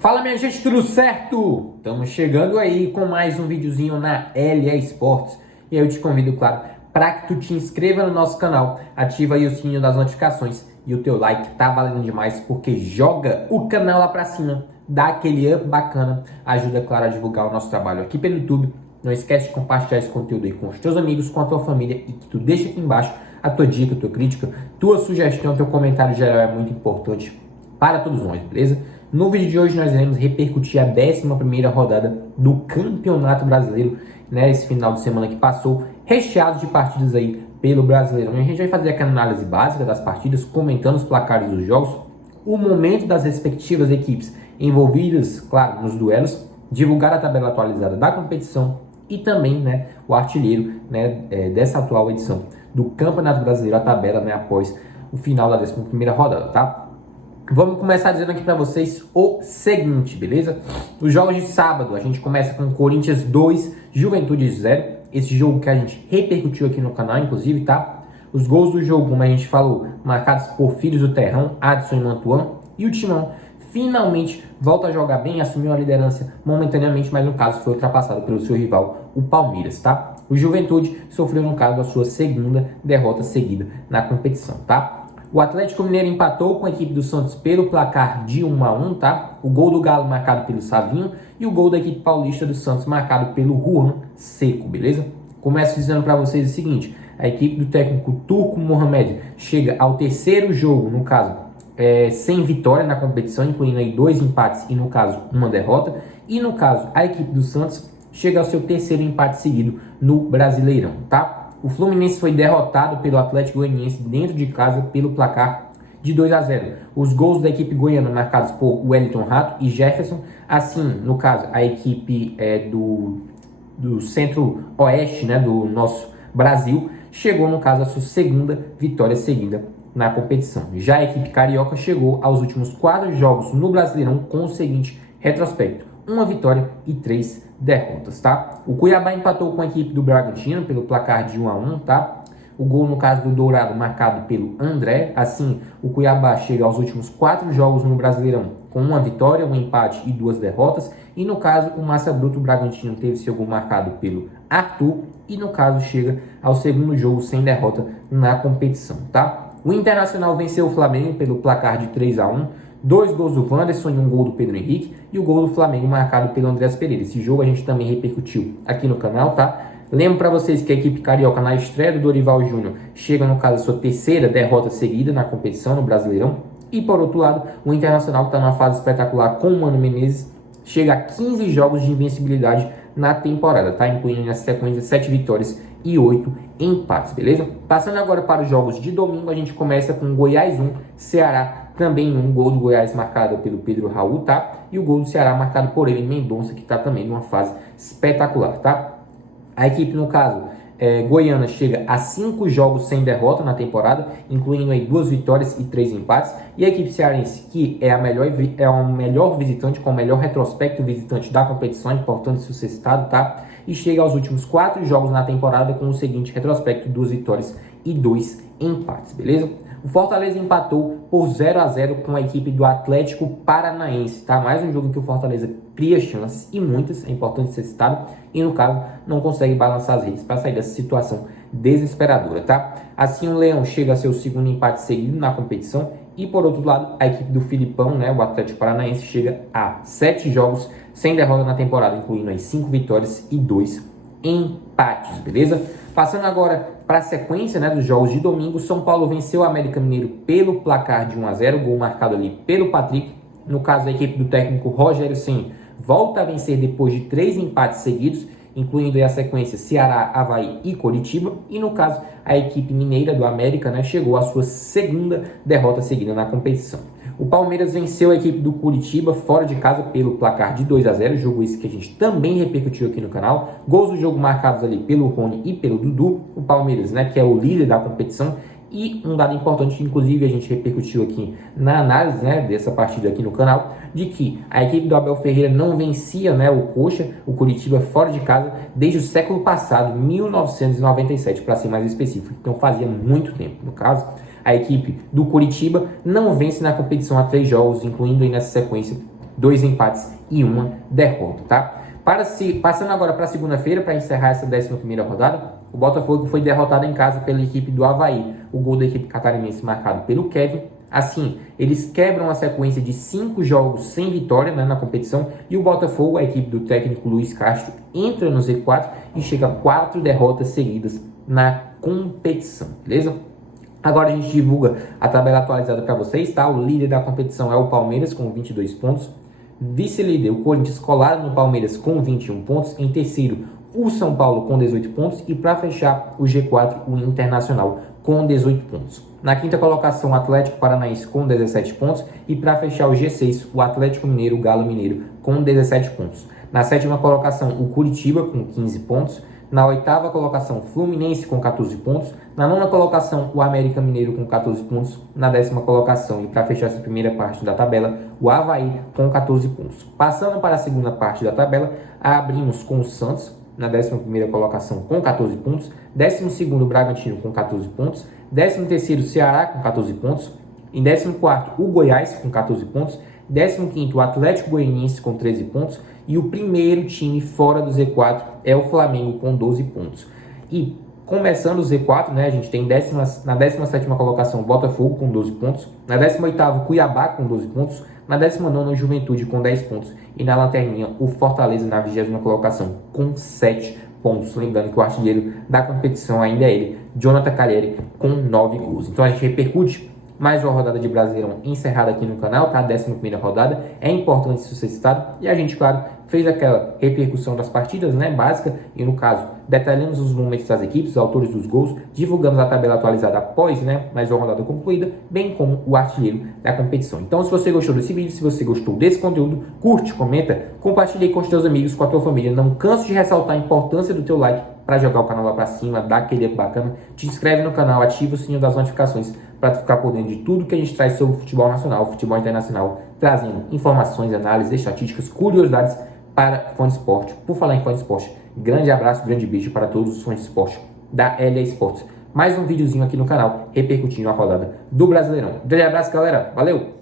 Fala minha gente, tudo certo? Estamos chegando aí com mais um videozinho na LA Esportes. E eu te convido, claro, para que tu te inscreva no nosso canal, ativa aí o sininho das notificações e o teu like tá valendo demais, porque joga o canal lá pra cima, dá aquele up bacana, ajuda, claro, a divulgar o nosso trabalho aqui pelo YouTube. Não esquece de compartilhar esse conteúdo aí com os teus amigos, com a tua família e que tu deixa aqui embaixo a tua dica, a tua crítica, tua sugestão, teu comentário geral é muito importante para todos nós, beleza? No vídeo de hoje nós iremos repercutir a 11ª rodada do Campeonato Brasileiro, né, esse final de semana que passou, recheado de partidas aí pelo Brasileirão. A gente vai fazer aqui a análise básica das partidas, comentando os placares dos jogos, o momento das respectivas equipes envolvidas, claro, nos duelos, divulgar a tabela atualizada da competição e também, né, o artilheiro, né, dessa atual edição do Campeonato Brasileiro, a tabela, né, após o final da 11ª rodada, tá? Vamos começar dizendo aqui para vocês o seguinte, beleza? Os jogos de sábado, a gente começa com Corinthians 2, Juventude 0. Esse jogo que a gente repercutiu aqui no canal, inclusive, tá? Os gols do jogo, como a gente falou, marcados por filhos do Terrão, Adson e Mantuan. E o Timão finalmente volta a jogar bem, assumiu a liderança momentaneamente, mas no caso foi ultrapassado pelo seu rival, o Palmeiras, tá? O Juventude sofreu, no caso, a sua segunda derrota seguida na competição, tá? O Atlético Mineiro empatou com a equipe do Santos pelo placar de 1-1, tá? O gol do Galo marcado pelo Savinho e o gol da equipe paulista do Santos marcado pelo Juan Seco, beleza? Começo dizendo para vocês o seguinte, a equipe do técnico Turco Mohamed chega ao terceiro jogo, no caso, sem vitória na competição, incluindo aí 2 empates e, no caso, uma derrota. E, no caso, a equipe do Santos chega ao seu terceiro empate seguido no Brasileirão, tá? O Fluminense foi derrotado pelo Atlético Goianiense dentro de casa pelo placar de 2-0. Os gols da equipe goiana marcados por Wellington Rato e Jefferson. Assim, no caso, a equipe do centro-oeste, né, do nosso Brasil, chegou, no caso, a sua segunda vitória seguida na competição. Já a equipe carioca chegou aos últimos 4 jogos no Brasileirão com o seguinte retrospecto: 1 vitória e 3 derrotas, tá? O Cuiabá empatou com a equipe do Bragantino pelo placar de 1-1, tá? O gol, no caso do Dourado, marcado pelo André. Assim, o Cuiabá chega aos últimos 4 jogos no Brasileirão com 1 vitória, 1 empate e 2 derrotas. E, no caso, o Massa Bruto, o Bragantino, teve seu gol marcado pelo Arthur. E, no caso, chega ao segundo jogo sem derrota na competição, tá? O Internacional venceu o Flamengo pelo placar de 3-1. 2 gols do Wanderson e 1 gol do Pedro Henrique. E o gol do Flamengo marcado pelo Andreas Pereira. Esse jogo a gente também repercutiu aqui no canal, tá? Lembro para vocês que a equipe carioca, na estreia do Dorival Júnior, chega, no caso, a sua terceira derrota seguida na competição, no Brasileirão. E, por outro lado, o Internacional, que está numa fase espetacular com o Mano Menezes, chega a 15 jogos de invencibilidade na temporada, tá? Incluindo nessa sequência 7 vitórias e 8 empates, beleza? Passando agora para os jogos de domingo, a gente começa com Goiás 1, Ceará também 1, gol do Goiás marcado pelo Pedro Raul, tá? E o gol do Ceará marcado por ele, Mendonça, que está também numa fase espetacular, tá? A equipe, no caso, goiana, chega a 5 jogos sem derrota na temporada, incluindo aí 2 vitórias e 3 empates. E a equipe cearense, que é o melhor visitante, com o melhor retrospecto visitante da competição, importante isso ser citado, tá? E chega aos últimos 4 jogos na temporada com o seguinte retrospecto: 2 vitórias e 2 empates, beleza? O Fortaleza empatou por 0-0 com a equipe do Atlético Paranaense, tá? Mais um jogo em que o Fortaleza cria chances, e muitas, é importante ser citado, e no caso não consegue balançar as redes para sair dessa situação desesperadora, tá? Assim, o Leão chega a seu segundo empate seguido na competição, e por outro lado, a equipe do Filipão, né, o Atlético Paranaense, chega a 7 jogos sem derrota na temporada, incluindo aí 5 vitórias e 2 empates, beleza? Passando agora para a sequência, né, dos jogos de domingo, São Paulo venceu o América Mineiro pelo placar de 1-0, gol marcado ali pelo Patrick. No caso, a equipe do técnico Rogério Ceni volta a vencer depois de 3 empates seguidos, incluindo aí a sequência Ceará, Avaí e Coritiba. E no caso, a equipe mineira do América, né, chegou à sua segunda derrota seguida na competição. O Palmeiras venceu a equipe do Coritiba fora de casa pelo placar de 2-0, jogo esse que a gente também repercutiu aqui no canal. Gols do jogo marcados ali pelo Rony e pelo Dudu. O Palmeiras, né, que é o líder da competição. E um dado importante que, inclusive, a gente repercutiu aqui na análise, né, dessa partida aqui no canal, de que a equipe do Abel Ferreira não vencia, né, o Coxa, o Coritiba, fora de casa, desde o século passado, 1997, para ser mais específico. Então fazia muito tempo, no caso. A equipe do Coritiba não vence na competição há 3 jogos, incluindo aí nessa sequência 2 empates e 1 derrota, tá? Passando agora para segunda-feira, para encerrar essa 11ª rodada, o Botafogo foi derrotado em casa pela equipe do Avaí. O gol da equipe catarinense marcado pelo Kevin. Assim, eles quebram a sequência de 5 jogos sem vitória, né, na competição, e o Botafogo, a equipe do técnico Luiz Castro, entra no Z4 e chega a 4 derrotas seguidas na competição, beleza? Agora a gente divulga a tabela atualizada para vocês, tá? O líder da competição é o Palmeiras com 22 pontos. Vice-líder, o Corinthians, colado no Palmeiras com 21 pontos. Em terceiro, o São Paulo com 18 pontos. E para fechar o G4, o Internacional com 18 pontos. Na quinta colocação, o Atlético Paranaense com 17 pontos. E para fechar o G6, o Atlético Mineiro, o Galo Mineiro, com 17 pontos. Na sétima colocação, o Curitiba com 15 pontos. Na oitava colocação, Fluminense com 14 pontos. Na nona colocação, o América Mineiro com 14 pontos. Na 10ª colocação, e para fechar essa primeira parte da tabela, o Avaí com 14 pontos. Passando para a segunda parte da tabela, abrimos com o Santos na 11ª colocação com 14 pontos. 12º, o Bragantino com 14 pontos. 13º, o Ceará com 14 pontos. Em 14º, o Goiás com 14 pontos. 15º, o Atlético Goianiense com 13 pontos. E o primeiro time fora do Z4 é o Flamengo com 12 pontos. E começando o Z4, né, a gente tem na 17ª colocação o Botafogo com 12 pontos. Na 18ª, Cuiabá com 12 pontos. Na 19ª, Juventude com 10 pontos. E na lanterninha, o Fortaleza na 20ª colocação com 7 pontos. Lembrando que o artilheiro da competição ainda é ele, Jonathan Calheri, com 9 gols. Então a gente repercute mais uma rodada de Brasileirão encerrada aqui no canal, tá? A 11ª rodada. É importante isso ser citado. E a gente, claro, fez aquela repercussão das partidas, né, básica. E no caso, detalhamos os números das equipes, os autores dos gols. Divulgamos a tabela atualizada após, né, mais uma rodada concluída. Bem como o artilheiro da competição. Então, se você gostou desse vídeo, se você gostou desse conteúdo, curte, comenta, compartilhe com os teus amigos, com a tua família. Não canso de ressaltar a importância do teu like para jogar o canal lá para cima, dar aquele up bacana. Te inscreve no canal, ativa o sininho das notificações para ficar por dentro de tudo que a gente traz sobre futebol nacional, futebol internacional, trazendo informações, análises, estatísticas, curiosidades para fã de esporte. Por falar em fã de esporte, grande abraço, grande beijo para todos os fãs de esporte da LA Esportes. Mais um videozinho aqui no canal, repercutindo a rodada do Brasileirão. Grande abraço, galera. Valeu!